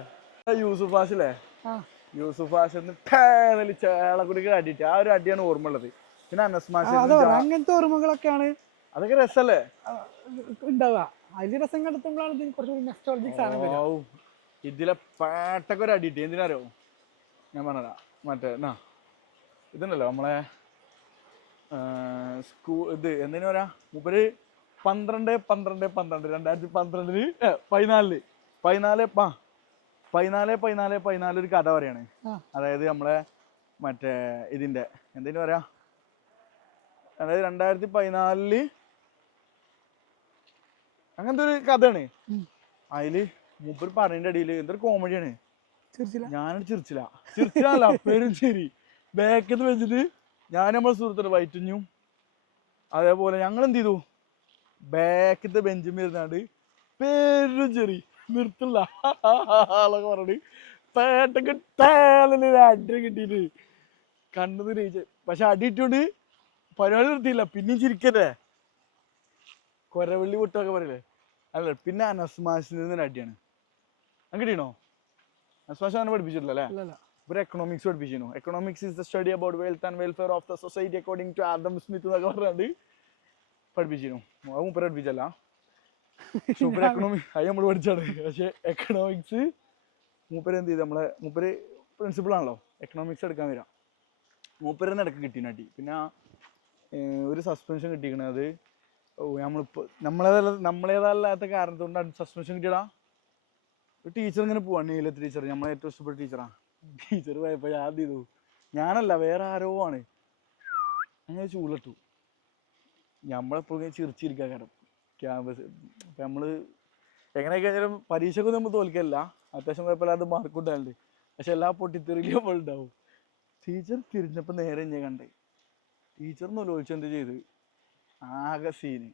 യൂസുഫ് ആഷില്ലേ? യൂസുഫ് ആഷ് ചേളക്കുടിക്ക് അടിയിട്ട് ആ ഒരു അടിയാണ് ഓർമ്മ ഉള്ളത്. പിന്നെ അനസ് മാഷ്, അങ്ങനത്തെ ഓർമ്മകളൊക്കെയാണ്. അതൊക്കെ രസല്ലേ ഉണ്ടാവുക. അതിൽ രസം കണ്ടെത്തുമ്പോഴാണ് കുറച്ചുകൂടി നെസ്റ്റോൾജിക് സാധനം വരിക. ഇതിലെ പാട്ടൊക്കെ ഒരു അടിയിട്ട് എന്തിനാരോ ഞാൻ പറഞ്ഞതാ. മറ്റേ ഇതുണ്ടല്ലോ നമ്മളെ ഇത് എന്തിനു പറയാ, മൂപ്പര് 2014 ഒരു കഥ പറയാണ്. അതായത് നമ്മളെ മറ്റേ ഇതിന്റെ എന്തിനു പറയാ, അതായത് 2014 അങ്ങനത്തെ ഒരു കഥയാണ്. അതില് മൂപ്പര് പറഞ്ഞതിന്റെ അടിയിൽ എന്തൊരു കോമഡിയാണ്. ഞാനൊരു ചിരിച്ചില്ല പേരും ശരി. ബാക്കിൽ വെച്ചിട്ട് ഞാൻ നമ്മളെ സുഹൃത്തുക്കൾ വൈറ്റുഞ്ഞും അതേപോലെ ഞങ്ങൾ എന്ത് ചെയ്തു, ബാക്കിത്തെ ബെഞ്ചിൽ ഇരുന്നാണ്ട് പേരും ചെറി നിർത്തില്ല ആളൊക്കെ പറഞ്ഞിട്ട് പേട്ടൊക്കെ അടി കിട്ടിയിട്ട് കണ്ണു തിരിച്ച്. പക്ഷെ അടിയിട്ടുണ്ട് പരിപാടി നിർത്തിയില്ല. പിന്നെയും ചിരിക്കല്ലേ, കൊരവള്ളി പൊട്ടൊക്കെ പറയില്ലേ? അല്ല, പിന്നെ അനസ്മാസിന് അടിയാണ്. അങ്ങനെ കിട്ടിയണോ? അനസ്മാസ് അങ്ങനെ പഠിപ്പിച്ചിട്ടില്ല അല്ലേ? ഒരു എക്കണോമിക്സ് പഠിപ്പിച്ചിരുന്നു. Economics is the study about wealth and welfare of the society according to Adam Smith എന്നൊക്കെ പറഞ്ഞാണ്ട് പഠിപ്പിച്ചിരുന്നു. അത് മൂപ്പര് പഠിപ്പിച്ചല്ല, സൂപ്പർ എക്കണോമിക്സ് അത് നമ്മൾ പഠിച്ചാണ്. പക്ഷെ എക്കണോമിക്സ് മൂപ്പര് എന്ത് ചെയ്ത്, മൂപ്പര് പ്രിൻസിപ്പിൾ ആണല്ലോ, എക്കണോമിക്സ് എടുക്കാൻ വരാം. മൂപ്പരെന്ന് ഇടയ്ക്ക് കിട്ടീന് അടി. പിന്നെ ഒരു സസ്പെൻഷൻ കിട്ടിയിരിക്കണത് നമ്മളിപ്പോൾ നമ്മളേതല്ലാത്ത കാരണത്തോണ്ട് സസ്പെൻഷൻ കിട്ടിയടാ. ഒരു ടീച്ചർ ഇങ്ങനെ പോവാണ്, നീലത്ത് ടീച്ചർ, നമ്മളെ ഏറ്റവും ഇഷ്ടപ്പെട്ട ടീച്ചറാണ്. ടീച്ചർ പോയപ്പോൾ ഞാൻ എന്ത് ചെയ്തു, ഞാനല്ല വേറെ ആരോ ആണ്, അങ്ങനെ ചൂളിട്ടു. നമ്മളെപ്പോഴും ചിരിച്ചിരിക്കാൻ കാരണം ക്യാമ്പസ്. അപ്പം നമ്മൾ എങ്ങനെ കഴിഞ്ഞാലും പരീക്ഷയ്ക്കൊന്നും നമ്മൾ തോൽക്കല്ല, അത്യാവശ്യം കുഴപ്പമില്ലാതെ മാർക്ക് ഉണ്ടാകുന്നുണ്ട്. പക്ഷെ എല്ലാ പൊട്ടിത്തെറിയിലും നമ്മൾ ഉണ്ടാവും. ടീച്ചർ തിരിഞ്ഞപ്പോൾ നേരെ ഞാൻ കണ്ടേ. ടീച്ചർ നൊലോളിച്ച് എന്ത് ചെയ്ത്, ആകെ സീന്.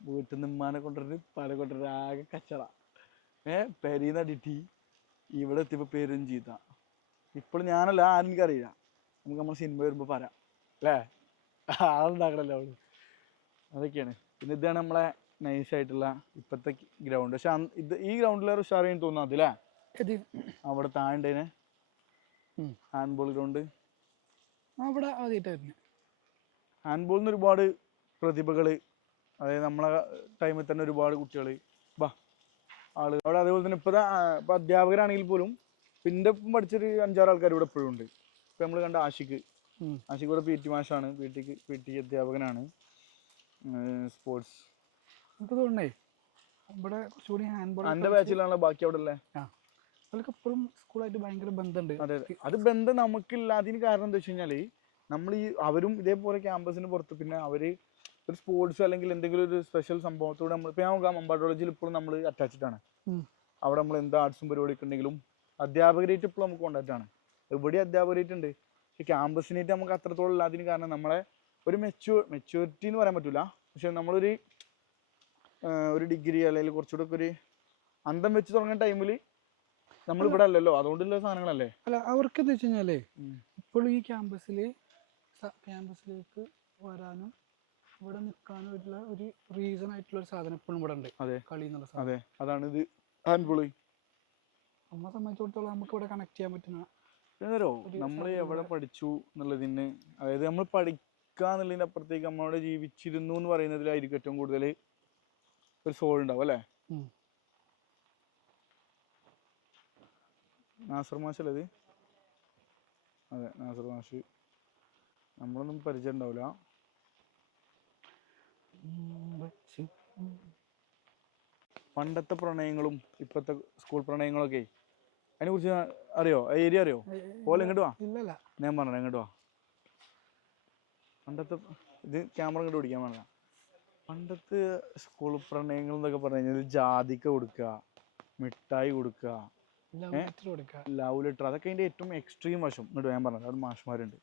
വീട്ടിൽ നിന്ന് ഉമ്മാനെ കൊണ്ടുവരുന്നത് പല കൊണ്ടുവരുന്നത് ആകെ കച്ചറ. പെരീന്ന് അടിറ്റി ഇവിടെ എത്തിയപ്പോൾ പേരും ചീത്ത. ഇപ്പോൾ ഞാനല്ല, ആരെനിക്കറിയില്ല. നമുക്ക് നമ്മൾ സിനിമ വരുമ്പോൾ പറയാം അല്ലേ, ആളുണ്ടാക്കണല്ലോ അവള്. അതൊക്കെയാണ്. പിന്നെ ഇതാണ് നമ്മളെ നൈസായിട്ടുള്ള ഇപ്പോഴത്തെ ഗ്രൗണ്ട്. പക്ഷെ ഈ ഗ്രൗണ്ടിലേറെ ഉഷാറായി തോന്നുന്നു അതില്ലേ അവിടെ താഴെ ഹാൻഡ് ബോൾ ഗ്രൗണ്ട്. അവിടെ ആദ്യമായിട്ടായിരുന്നു ഹാൻഡ് ബോളിന് ഒരുപാട് പ്രതിഭകൾ, അതായത് നമ്മളെ ടൈമിൽ തന്നെ ഒരുപാട് കുട്ടികൾ ആള് അവിടെ. അതേപോലെ തന്നെ ഇപ്പം അധ്യാപകരാണെങ്കിൽ പോലും പിന്നെ ഇപ്പം പഠിച്ചൊരു 5-6 ആൾക്കാർ ഇവിടെ ഇപ്പോഴും ഉണ്ട്. ഇപ്പം നമ്മൾ കണ്ട ആഷിഖ് ഇവിടെ PT മാഷാണ്, PT അധ്യാപകനാണ്. സ്പോർട്സ് നമുക്ക് തോന്നണേ ഇവിടെ കുറച്ചുകൂടി ഹാൻഡ് ബോൾ എൻ്റെ ബാച്ചിലാണല്ലോ ബാക്കി അവിടെ അല്ലേ. അവർക്ക് എപ്പോഴും സ്കൂളായിട്ട് ഭയങ്കര ബന്ധമുണ്ട്. അതെ അത് ബന്ധം നമുക്കില്ലാതിന് കാരണം എന്താ വെച്ച് കഴിഞ്ഞാൽ നമ്മൾ അവരും ഇതേപോലെ ക്യാമ്പസിന് പുറത്ത് പിന്നെ അവർ ഒരു സ്പോർട്സ് അല്ലെങ്കിൽ എന്തെങ്കിലും ഒരു സ്പെഷ്യൽ സംഭവത്തോടെ നമ്മൾ ഇപ്പം ഞാൻ നോക്കാം അമ്പാട്ടോളജിയിൽ ഇപ്പോഴും നമ്മൾ അറ്റാച്ച്ഡ് ആണ്. അവിടെ നമ്മൾ എന്താ ആർട്സും പരിപാടിയൊക്കെ ഉണ്ടെങ്കിലും അധ്യാപകരായിട്ട് ഇപ്പോൾ നമുക്ക് കോണ്ടാക്റ്റ് ആണ്. എവിടെ അധ്യാപകരായിട്ടുണ്ട്. പക്ഷെ ക്യാമ്പസിനായിട്ട് നമുക്ക് അത്രത്തോളം ഇല്ലാതിന് കാരണം നമ്മളെ ഒരു മെച്യൂരിറ്റി എന്ന് പറയാൻ പറ്റില്ല. പക്ഷെ നമ്മളൊരു ഡിഗ്രി അല്ലെങ്കിൽ കുറച്ചുകൂടെ ഒക്കെ ഒരു അന്തം വെച്ച് തുടങ്ങുന്ന ടൈമിൽ നമ്മളിവിടെ അല്ലല്ലോ, അതുകൊണ്ടുള്ള സാധനങ്ങളല്ലേ. അല്ല അവർക്ക് എന്താ വെച്ച് കഴിഞ്ഞാലേ ഇപ്പോഴും ഈ ക്യാമ്പസിലേക്ക് വരാനും ഇവിടെ നിൽക്കാനും ആയിട്ടുള്ള ഒരു റീസൺ ആയിട്ടുള്ള ഒരു സാധനം ഇപ്പോഴും ഇവിടെ ഉണ്ട്. അതെ, കളി എന്നുള്ള സാധനം. അതെ, അതാണ് ഇത് ഹാൻഡ് ബോൾ. നമ്മളെ സംബന്ധിച്ചിടത്തോളം നമുക്ക് ഇവിടെ കണക്ട് ചെയ്യാൻ പറ്റുന്ന നമ്മൾ എവിടെ പഠിച്ചു എന്നുള്ളതിന്, അതായത് നമ്മൾ പഠിക്കുക എന്നുള്ളതിൻ്റെ അപ്പുറത്തേക്ക് നമ്മളവിടെ ജീവിച്ചിരുന്നു എന്ന് പറയുന്നതിലായിരിക്കും ഏറ്റവും കൂടുതൽ ഒരു സോൾ ഉണ്ടാവും അല്ലേ. നാസർ മാഷല്ലേ ഇത്? അതെ, നാസർ മാഷ്. നമ്മളൊന്നും പരിചയം ഉണ്ടാവില്ല. പണ്ടത്തെ പ്രണയങ്ങളും ഇപ്പോഴത്തെ സ്കൂൾ പ്രണയങ്ങളൊക്കെ അതിനെ കുറിച്ച് അറിയോ? ഏരിയ അറിയോ? പോലെ ഇങ്ങോട്ട് വാ, ഞാൻ പറഞ്ഞ ഇങ്ങോട്ട് വാ. പണ്ടത്തെ ഇത് ക്യാമറ ഇങ്ങോട്ട് പിടിക്കാൻ പറഞ്ഞ പണ്ടത്തെ സ്കൂൾ പ്രണയങ്ങൾ എന്നൊക്കെ പറഞ്ഞു കഴിഞ്ഞാൽ ജാതിക്ക കൊടുക്കുക, മിഠായി കൊടുക്കുക, ലവ് ലെറ്റർ, അതൊക്കെ അതിൻ്റെ ഏറ്റവും എക്സ്ട്രീം വശം. ഇങ്ങോട്ട് ഞാൻ പറഞ്ഞത് അവിടെ മാഷ്മാരുണ്ട്.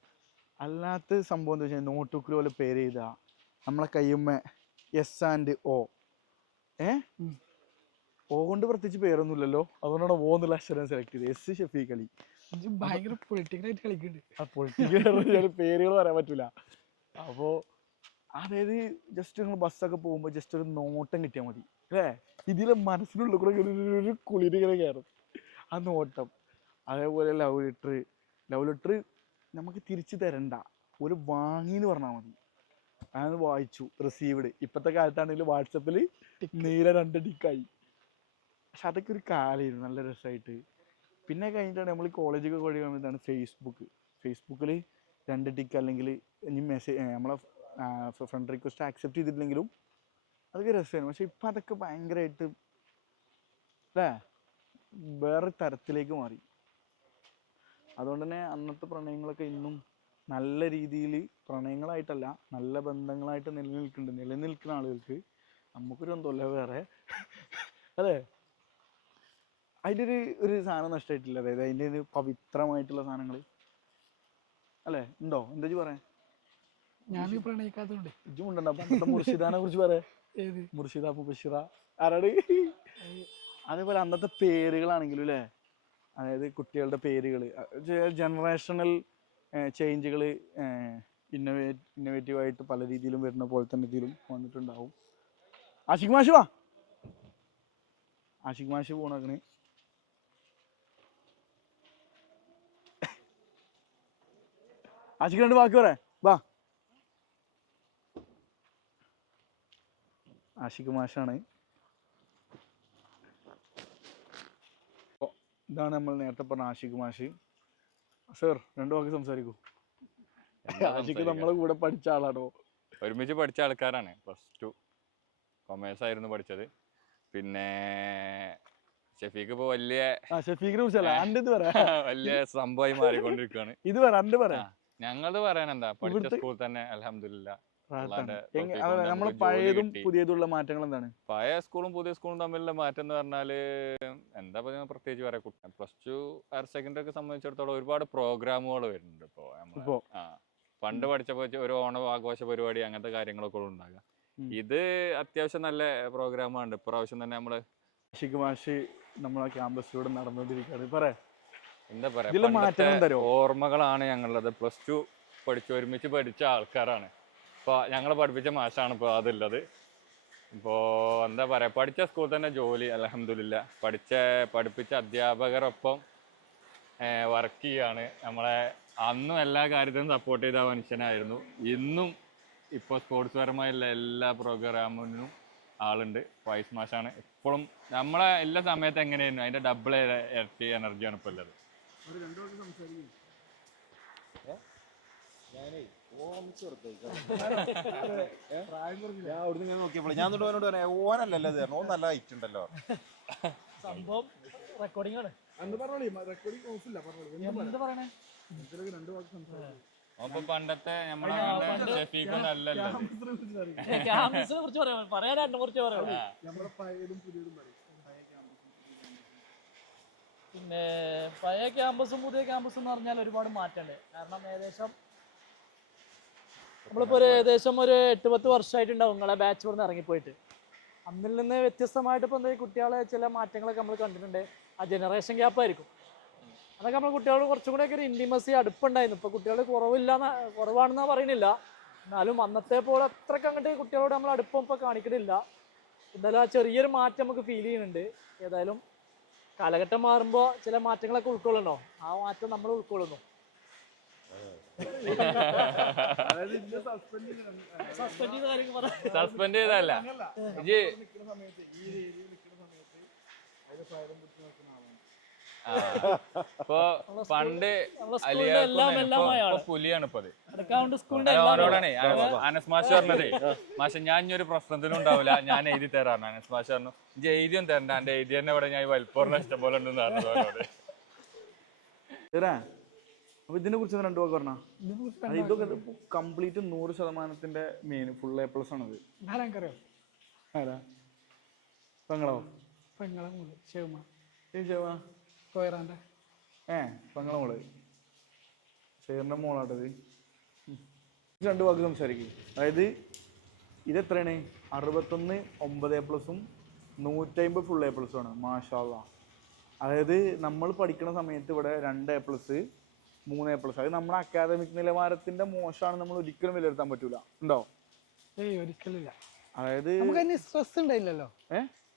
അല്ലാത്ത സംഭവം എന്താ വെച്ചാൽ നോട്ട് ബുക്കിൽ പോലെ പേര് ചെയ്താ നമ്മളെ കയ്യുമ്മ S&O. ഓ കൊണ്ട് പ്രത്യേകിച്ച് പേരൊന്നുമില്ലല്ലോ, അതുകൊണ്ടാണ് ഓ എന്നുള്ള അക്ഷരം സെലക്ട് ചെയ്തത്. S ഷഫീഖ് അലി. ഭയങ്കര പൊളിറ്റിക്കലായിട്ട് കളിക്കുന്നുണ്ട്. ആ പൊളിറ്റിക്കൽ പേരുകൾ പറയാൻ പറ്റൂല. അപ്പോൾ അതായത് ജസ്റ്റ് നിങ്ങൾ ബസ്സൊക്കെ പോകുമ്പോൾ ജസ്റ്റ് ഒരു നോട്ടം കിട്ടിയാൽ മതി അല്ലേ. ഇതിലെ മനസ്സിനുള്ള കൂടെ ഒരു കുളിരിങ്ങനെ കയറും ആ നോട്ടം. അതേപോലെ ലവ് ലെറ്റർ നമുക്ക് തിരിച്ചു തരണ്ട, ഒരു വാങ്ങിന്ന് പറഞ്ഞാൽ മതി. അത് വായിച്ചു, റിസീവ്ഡ്. ഇപ്പോഴത്തെ കാലത്താണെങ്കിൽ വാട്സപ്പിൽ നീല 2 ടിക്കായി. പക്ഷെ അതൊക്കെ ഒരു കാലമായിരുന്നു, നല്ല രസമായിട്ട്. പിന്നെ കഴിഞ്ഞിട്ടാണ് നമ്മൾ കോളേജൊക്കെ കഴിയുമ്പോഴാണ് ഫേസ്ബുക്കിൽ 2 ടിക്ക് അല്ലെങ്കിൽ ഇനി മെസ്സേജ് നമ്മളെ ഫ്രണ്ട് റിക്വസ്റ്റ് ആക്സെപ്റ്റ് ചെയ്തിട്ടില്ലെങ്കിലും അതൊക്കെ രസമായിരുന്നു. പക്ഷെ ഇപ്പം അതൊക്കെ ഭയങ്കരമായിട്ട് അല്ലേ വേറെ തരത്തിലേക്ക് മാറി. അതുകൊണ്ട് തന്നെ അന്നത്തെ പ്രണയങ്ങളൊക്കെ ഇന്നും നല്ല രീതിയിൽ പ്രണയങ്ങളായിട്ടല്ല നല്ല ബന്ധങ്ങളായിട്ട് നിലനിൽക്കുന്ന ആളുകൾക്ക് നമുക്കൊരു എന്തല്ല വേറെ അല്ലേ. അതിൻ്റെ ഒരു സാധനം നഷ്ടമായിട്ടില്ല. അതായത് അതിൻ്റെ ഒരു പവിത്രമായിട്ടുള്ള സാധനങ്ങൾ അല്ലേ ഉണ്ടോ? എന്താ പറയാൻ? ഞാൻ പ്രണയിക്കാത്തതുകൊണ്ട് ഇജും ഉണ്ടോ? പണ്ടത്തെ മുർഷിദാനെ കുറിച്ച് പറയാം. മുർഷിദ മുബഷിറ ആരാണ്? അതേപോലെ അന്നത്തെ പേരുകളാണെങ്കിലും അല്ലേ, അതായത് കുട്ടികളുടെ പേരുകൾ ജനറേഷണൽ ചേഞ്ചുകൾ ഇന്നോവേറ്റീവായിട്ട് പല രീതിയിലും വരുന്ന പോലെ തന്നെ ഇതിലും വന്നിട്ടുണ്ടാവും. ആഷിഖ് മാഷ് വാ, ആഷിഖ് മാഷ് പോണേ. ആഷിഖ് 2 വാക്ക് പറയാ വാ. ആഷിഖ് മാഷാണ്. ഇതാണ് നമ്മൾ നേരത്തെ പറഞ്ഞ ആഷിഖ് മാഷ്. സർ 2 വാക്ക് സംസാരിക്കൂ. ആഷിഖ് നമ്മളെ കൂടെ പഠിച്ച ആളാണോ? ഒരുമിച്ച് പഠിച്ച ആൾക്കാരാണ്. +2 കൊമേഴ്സ് ആയിരുന്നു പഠിച്ചത്. പിന്നെ ഷഫീഖ് ഇപ്പോൾ വലിയ സംഭവമായി മാറിക്കൊണ്ടിരിക്കുകയാണ്. ഞങ്ങളത് പറയാൻ എന്താ, പഠിച്ച സ്കൂൾ തന്നെ അൽഹംദുലില്ലാ. നമ്മളെ പഴയതും പുതിയതുള്ള മാറ്റങ്ങൾ എന്താണ്? പഴയ സ്കൂളും പുതിയ സ്കൂളും തമ്മിലുള്ള മാറ്റം എന്ന് പറഞ്ഞാല് എന്താ പറയുക, പ്രത്യേകിച്ച് പറയാം. +2 ഹയർ സെക്കൻഡറി ഒക്കെ സംബന്ധിച്ചിടത്തോളം ഒരുപാട് പ്രോഗ്രാമുകൾ വരുന്നുണ്ട്. ഇപ്പോൾ പണ്ട് പഠിച്ചപ്പോൾ ഒരു ഓണാഘോഷ പരിപാടി അങ്ങനത്തെ കാര്യങ്ങളൊക്കെ ഉണ്ടാകുക. ഇത് അത്യാവശ്യം നല്ല പ്രോഗ്രാമാണ്. ഇപ്രാവശ്യം തന്നെ നമ്മള് ആഷിഖ് മാഷ് നമ്മളെ ക്യാമ്പസിലൂടെ നടന്നുകൊണ്ടിരിക്കുകയാണ്. പറയാ എന്താ പറയാ, ഓർമ്മകളാണ് ഞങ്ങളുള്ളത്. +2 ഒരുമിച്ച് പഠിച്ച ആൾക്കാരാണ്. ഇപ്പോൾ ഞങ്ങൾ പഠിപ്പിച്ച മാഷാണ് ഇപ്പോൾ അതുള്ളത്. ഇപ്പോൾ എന്താ പറയുക, പഠിച്ച സ്കൂളിൽ തന്നെ ജോലി അൽഹംദുലില്ലാ. പഠിപ്പിച്ച അധ്യാപകരൊപ്പം വർക്ക് ചെയ്യാണ്. നമ്മളെ അന്നും എല്ലാ കാര്യത്തിനും സപ്പോർട്ട് ചെയ്ത മനുഷ്യനായിരുന്നു. ഇന്നും ഇപ്പോൾ സ്പോർട്സ് പരമായുള്ള എല്ലാ പ്രോഗ്രാമിനും ആളുണ്ട്. ഫൈസ് മാഷാണ് എപ്പോഴും നമ്മളെ എല്ലാ സമയത്ത് എങ്ങനെയായിരുന്നു അതിൻ്റെ ഡബിൾ ഇരട്ടി എനർജിയാണ് ഇപ്പോൾ ഉള്ളത്. ഞാൻ അവിടുന്ന് ഇങ്ങനെ നോക്കിയപ്പോൾ ഞാൻ ഓനോട് പറയാം, ഓനല്ലല്ലോ ഇത് ഓൻ നല്ല ഹൈറ്റ് ഉണ്ടല്ലോ. സംഭവം റെക്കോർഡിംഗ് ആണ്. അപ്പൊ പണ്ടത്തെ നമ്മളെ ഷെഫീഖൊന്നും അല്ലല്ലോ. ക്യാമ്പസിനെ കുറിച്ച് പറയാൻ രണ്ടു കുറിച്ച് പറയാം. പിന്നെ പഴയ ക്യാമ്പസും പുതിയ ക്യാമ്പസും എന്ന് പറഞ്ഞാൽ ഒരുപാട് മാറ്റമുണ്ട്. കാരണം നമ്മളിപ്പോൾ ഏകദേശം ഒരു 8-10 വർഷമായിട്ടുണ്ടാവും നിങ്ങളെ ബാച്ച് പറഞ്ഞ് ഇറങ്ങിപ്പോയിട്ട്. അന്നിൽ നിന്ന് വ്യത്യസ്തമായിട്ട് ഇപ്പോൾ എന്താ കുട്ടികളെ ചില മാറ്റങ്ങളൊക്കെ നമ്മൾ കണ്ടിട്ടുണ്ട്. ആ ജനറേഷൻ ഗ്യാപ്പ് ആയിരിക്കും. അതൊക്കെ നമ്മൾ കുട്ടികളോട് കുറച്ചും കൂടെയൊക്കെ ഒരു ഇൻറ്റിമസി അടുപ്പുണ്ടായിരുന്നു. ഇപ്പോൾ കുട്ടികൾ കുറവാണെന്ന് പറയുന്നില്ല, എന്നാലും അന്നത്തെ പോലെ അത്രയ്ക്ക് അങ്ങോട്ട് കുട്ടികളോട് നമ്മൾ അടുപ്പം ഇപ്പോൾ കാണിക്കുന്നില്ല. എന്തായാലും ആ ചെറിയൊരു മാറ്റം നമുക്ക് ഫീൽ ചെയ്യുന്നുണ്ട്. ഏതായാലും കാലഘട്ടം മാറുമ്പോൾ ചില മാറ്റങ്ങളൊക്കെ ഉൾക്കൊള്ളണോ, ആ മാറ്റം നമ്മൾ ഉൾക്കൊള്ളുന്നു. സസ്പെൻഡ് ചെയ്തല്ല ഇജ് ഇപ്പൊ പണ്ട് പുലിയാണ് ഇപ്പൊ അവരോടാണ് അനസ് മാഷ് പറഞ്ഞതേ, മാഷ ഞാൻ ഇനി ഒരു പ്രശ്നത്തിനും ഉണ്ടാവില്ല, ഞാൻ എഴുതി തരാറുണ്ട്. അനസ് മാഷ് പറഞ്ഞു ഇജ് എഴുതിയും തരണ്ട, എന്റെ എഴുതി തന്നെ ഇവിടെ ഞാൻ വലിപ്പൂർണ്ണ ഇഷ്ടം പോലെ ഉണ്ടെന്ന് പറഞ്ഞു അവരോട്. അപ്പൊ ഇതിനെ കുറിച്ച് 2 വാക്ക് പറഞ്ഞാ. ഇതൊക്കെ കംപ്ലീറ്റ് 100% മെയിൻ ഫുൾ A+ ആണത്. ആരാ? പെങ്ങളോ? പെങ്ങളെ മോള് ഷെവ്മ. പെങ്ങളെ മോള് ഷെയറിന്റെ മോളാട്ടത്. 2 വാക്ക് സംസാരിക്കും. അതായത് ഇതെത്രയാണ്? 61 9 A+, 150 ഫുൾ A+ ആണ്. മാഷാ അല്ലാഹ്. അതായത് നമ്മൾ പഠിക്കുന്ന സമയത്ത് ഇവിടെ 2 A+, 3 A+. അത് നമ്മുടെ അക്കാദമിക് നിലവാരത്തിന്റെ മോശമാണ് നമ്മൾ ഒരിക്കലും വിലയിരുത്താൻ പറ്റൂല. ഉണ്ടോ? ഒരിക്കലില്ല. അതായത് സ്ട്രെസ് ഉണ്ടായില്ലല്ലോ.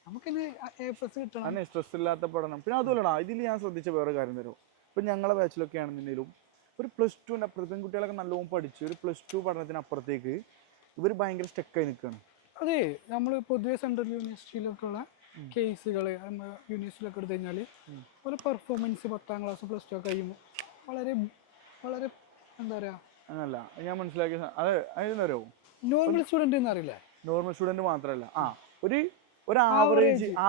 അങ്ങനെ സ്ട്രെസ് ഇല്ലാത്ത പഠനം. പിന്നെ അതുമല്ലടാ, ഇതിൽ ഞാൻ ശ്രദ്ധിച്ച വേറെ കാര്യം തരും. ഇപ്പൊ ഞങ്ങളെ ബാച്ചിലൊക്കെ ആണെന്നുണ്ടെങ്കിലും ഒരു +2 പെൺകുട്ടികളൊക്കെ നല്ലോണം പഠിച്ച് ഒരു +2 പഠനത്തിനപ്പുറത്തേക്ക് ഇവർ ഭയങ്കര സ്റ്റക്കായി നിൽക്കുകയാണ്. അതെ, നമ്മൾ പൊതുവെ സെൻട്രൽ യൂണിവേഴ്സിറ്റിയിലൊക്കെ ഉള്ള കേസുകൾ യൂണിവേഴ്സിറ്റിയിലൊക്കെ എടുത്തു കഴിഞ്ഞാൽ ഒരു പെർഫോമൻസ് 10ാം ക്ലാസ് +2 ഒക്കെ കഴിയുമ്പോൾ വളരെ വളരെ എന്താ പറയുക, അങ്ങനല്ല ഞാൻ മനസ്സിലാക്കിയ അത് അതിനെന്തോ നോർമൽ സ്റ്റുഡൻറ്റ് എന്നറിയില്ല. നോർമൽ സ്റ്റുഡൻറ്റ് മാത്രമല്ല, ഒരു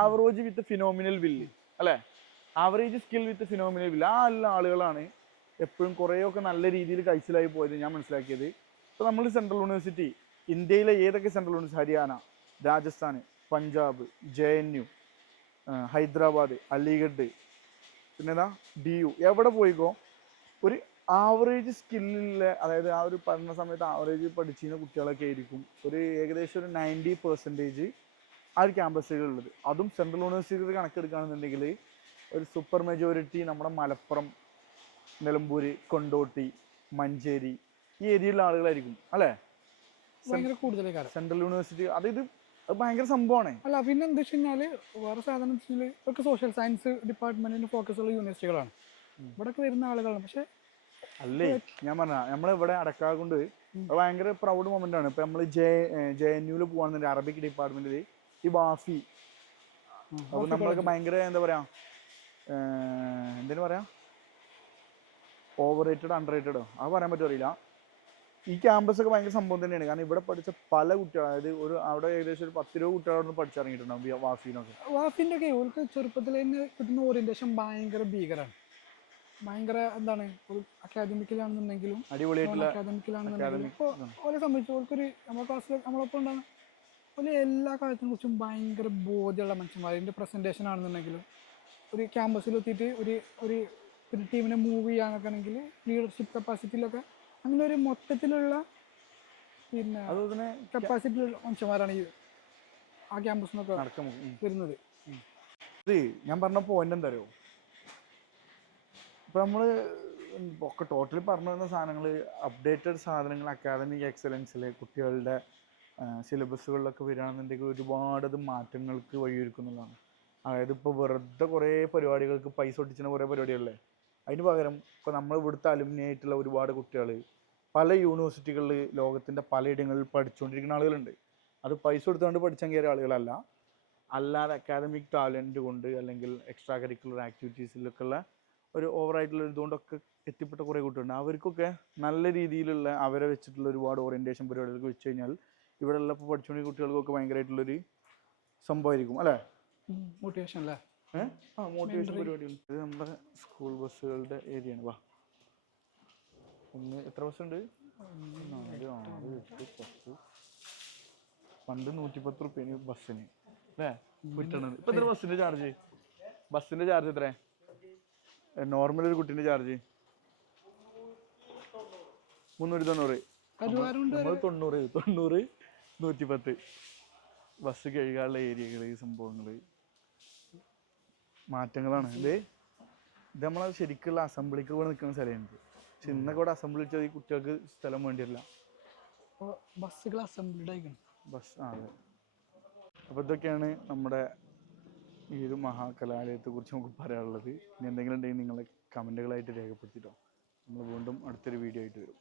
ആവറേജ് വിത്ത് ഫിനോമിനൽ വില്ല് അല്ലേ, ആവറേജ് സ്കിൽ വിത്ത് ഫിനോമിനൽ വില്ല്, ആ എല്ലാ ആളുകളാണ് എപ്പോഴും കുറേയൊക്കെ നല്ല രീതിയിൽ കഴിച്ചിലായി പോയത് ഞാൻ മനസ്സിലാക്കിയത്. ഇപ്പോൾ നമ്മൾ സെൻട്രൽ യൂണിവേഴ്സിറ്റി, ഇന്ത്യയിലെ ഏതൊക്കെ central university, Haryana, Rajasthan, Punjab, JNU, Hyderabad, Aligarh, പിന്നെന്താ DU, എവിടെ പോയിക്കോ ഒരു ആവറേജ് സ്കില്ലുള്ള, അതായത് ആ ഒരു പഠന സമയത്ത് ആവറേജ് പഠിച്ചിരുന്ന കുട്ടികളൊക്കെ ആയിരിക്കും ഒരു ഏകദേശം ഒരു 90% ആ ഒരു ക്യാമ്പസുകളുള്ളത്. അതും സെൻട്രൽ യൂണിവേഴ്സിറ്റിയിൽ കണക്കെടുക്കുകയാണെന്നുണ്ടെങ്കിൽ ഒരു സൂപ്പർ മെജോറിറ്റി നമ്മുടെ മലപ്പുറം, നിലമ്പൂർ, കൊണ്ടോട്ടി, മഞ്ചേരി ഈ ഏരിയയിലുള്ള ആളുകളായിരിക്കും അല്ലേ കൂടുതൽ സെൻട്രൽ യൂണിവേഴ്സിറ്റി. അത് ഭയങ്കര സംഭവമാണ്. അല്ല, പിന്നെ എന്താ വെച്ച് കഴിഞ്ഞാൽ വേറെ സാധനം ഇവർക്ക് സോഷ്യൽ സയൻസ് ഡിപ്പാർട്ട്മെന്റിന് ഫോക്കസ് ഉള്ള യൂണിവേഴ്സിറ്റികളാണ് ഇവിടെയൊക്കെ വരുന്ന ആളുകളാണ്. പക്ഷെ അല്ലേ ഞാൻ പറഞ്ഞ നമ്മളിവിടെ അടക്കാകൊണ്ട് ഭയങ്കര പ്രൗഡ് മൊമെന്റ് ആണ്. ഇപ്പൊ നമ്മൾ JNU പോവാണെന്നുണ്ടെങ്കിൽ അറബിക് ഡിപ്പാർട്ട്മെന്റിൽ ഈ വാഫി, അപ്പൊ നമ്മളൊക്കെ ഭയങ്കര എന്താ പറയാ, എന്തിനു പറയാ, ഓവർ റേറ്റഡ് അണ്ടർ റേറ്റഡോ അത് പറയാൻ പറ്റുമറിയില്ല. ഈ ക്യാമ്പസൊക്കെ ഭയങ്കര സംഭവം തന്നെയാണ്. കാരണം ഇവിടെ പഠിച്ച പല കുട്ടികൾ, അതായത് അവിടെ ഏകദേശം ഒരു 10-20 കുട്ടികളോട് പഠിച്ചിറങ്ങിയിട്ടുണ്ടാവും വാഫിന്റെ ഒക്കെ. ഇവർക്ക് ചെറുപ്പത്തിൽ തന്നെ കിട്ടുന്ന ഓറിയന്റേഷൻ ഭയങ്കര ഭീകരമാണ്. ഭയങ്കര എന്താണ്, ഒരു അക്കാദമിക്കിലാണെന്നുണ്ടെങ്കിലും അക്കാദമിക്കിലാണെന്നുണ്ടെങ്കിലും ഇപ്പോൾ ഓരെ സംബന്ധിച്ച് ഓർക്കൊരു നമ്മുടെ ക്ലാസ്സിൽ നമ്മളൊപ്പം ഉണ്ടാകുന്ന പോലെ എല്ലാ കാര്യത്തിനെ കുറിച്ചും ഭയങ്കര ബോധ്യമുള്ള മനുഷ്യന്മാർ. ഇതിൻ്റെ പ്രസൻറ്റേഷൻ ആണെന്നുണ്ടെങ്കിലും ഒരു ക്യാമ്പസിലെത്തിയിട്ട് ഒരു ടീമിനെ മൂവ് ചെയ്യാനൊക്കെ ആണെങ്കിൽ ലീഡർഷിപ്പ് കപ്പാസിറ്റിയിലൊക്കെ അങ്ങനെ ഒരു മൊത്തത്തിലുള്ള പിന്നെ കപ്പാസിറ്റിയുള്ള മനുഷ്യന്മാരാണ് ഈ ആ ക്യാമ്പസിനൊക്കെ വരുന്നത്. ഞാൻ പറഞ്ഞ പോയിന്റ് എന്താ അറിയോ, ഇപ്പൊ നമ്മള് ഒക്കെ ടോട്ടലി പറഞ്ഞു വരുന്ന സാധനങ്ങൾ അപ്ഡേറ്റഡ് സാധനങ്ങൾ അക്കാദമിക് എക്സലൻസിൽ കുട്ടികളുടെ സിലബസുകളിലൊക്കെ വരികയാണെന്നുണ്ടെങ്കിൽ ഒരുപാട് അത് മാറ്റങ്ങൾക്ക് വഴിയൊരുക്കുന്നതാണ്. അതായത് ഇപ്പോൾ വെറുതെ കുറേ പരിപാടികൾക്ക് പൈസ ഒട്ടിച്ചിന് കുറേ പരിപാടികളല്ലേ, അതിന് പകരം ഇപ്പോൾ നമ്മൾ ഇവിടുത്തെ അലുമിനി ആയിട്ടുള്ള ഒരുപാട് കുട്ടികൾ പല യൂണിവേഴ്സിറ്റികളിൽ ലോകത്തിൻ്റെ പലയിടങ്ങളിൽ പഠിച്ചുകൊണ്ടിരിക്കുന്ന ആളുകളുണ്ട്. അത് പൈസ കൊടുത്തുകൊണ്ട് പഠിച്ചാൽ കയറിയ ആളുകളല്ല, അല്ലാതെ അക്കാദമിക് ടാലൻറ്റ് കൊണ്ട് അല്ലെങ്കിൽ എക്സ്ട്രാ കരിക്കുലർ ആക്ടിവിറ്റീസിലൊക്കെ ഉള്ള ഒരു ഓവറായിട്ടുള്ള ഇതുകൊണ്ടൊക്കെ എത്തിപ്പെട്ട കുറേ കുട്ടികളുണ്ട്. അവർക്കൊക്കെ നല്ല രീതിയിലുള്ള അവരെ വെച്ചിട്ടുള്ള ഒരുപാട് ഓറിയൻറ്റേഷൻ പരിപാടികൾക്ക് വെച്ച് കഴിഞ്ഞാൽ ഇവിടെയുള്ള ഇപ്പോൾ പഠിച്ചുകൊണ്ടിരിക്കുന്ന കുട്ടികൾക്കൊക്കെ ഭയങ്കരമായിട്ടുള്ളൊരു സംഭവമായിരിക്കും അല്ലേ? മോട്ടിവേഷൻ അല്ലേ? മോട്ടിവേഷൻ പരിപാടികൾ. ഇത് നമ്മുടെ സ്കൂൾ ബസ്സുകളുടെ ഏരിയയാണ്. വാ, എത്ര ബസ്സുണ്ട്? 4, 6, 8, 10. പണ്ട് 110 റുപ്യേന് ബസ്സിന് അല്ലേ വിട്ടണത്. ഇപ്പം എത്ര ബസ്സിൻ്റെ ചാർജ്? ബസ്സിൻ്റെ ചാർജ് എത്ര? നോർമൽ ഒരു കുട്ടീൻ്റെ ചാർജ് 390. നമ്മൾ 90, 110. ബസ് കഴുകാനുള്ള ഏരിയകൾ, സംഭവങ്ങൾ, മാറ്റങ്ങളാണ്. ഇത് നമ്മളെ ശരിക്കുള്ള അസംബ്ലിക്ക് കൂടെ നിൽക്കുന്ന സ്ഥലമുണ്ട്. പക്ഷെ ഇന്നൊക്കെ ഇവിടെ അസംബ്ലി വെച്ചാൽ ഈ കുട്ടികൾക്ക് സ്ഥലം വേണ്ടിയില്ല. ബസ്സുകൾ അസംബ്ലിഡ് ആയിക്കണം. ബസ് അതെ. അപ്പോൾ ഇതൊക്കെയാണ് നമ്മുടെ ഈ ഒരു മഹാകലാലയത്തെ കുറിച്ച് നമുക്ക് പറയാനുള്ളത്. ഇനി എന്തെങ്കിലും ഉണ്ടെങ്കിൽ നിങ്ങളെ കമൻറ്റുകളായിട്ട് രേഖപ്പെടുത്തിയിട്ടോ. നമ്മൾ വീണ്ടും അടുത്തൊരു വീഡിയോ ആയിട്ട് വരും.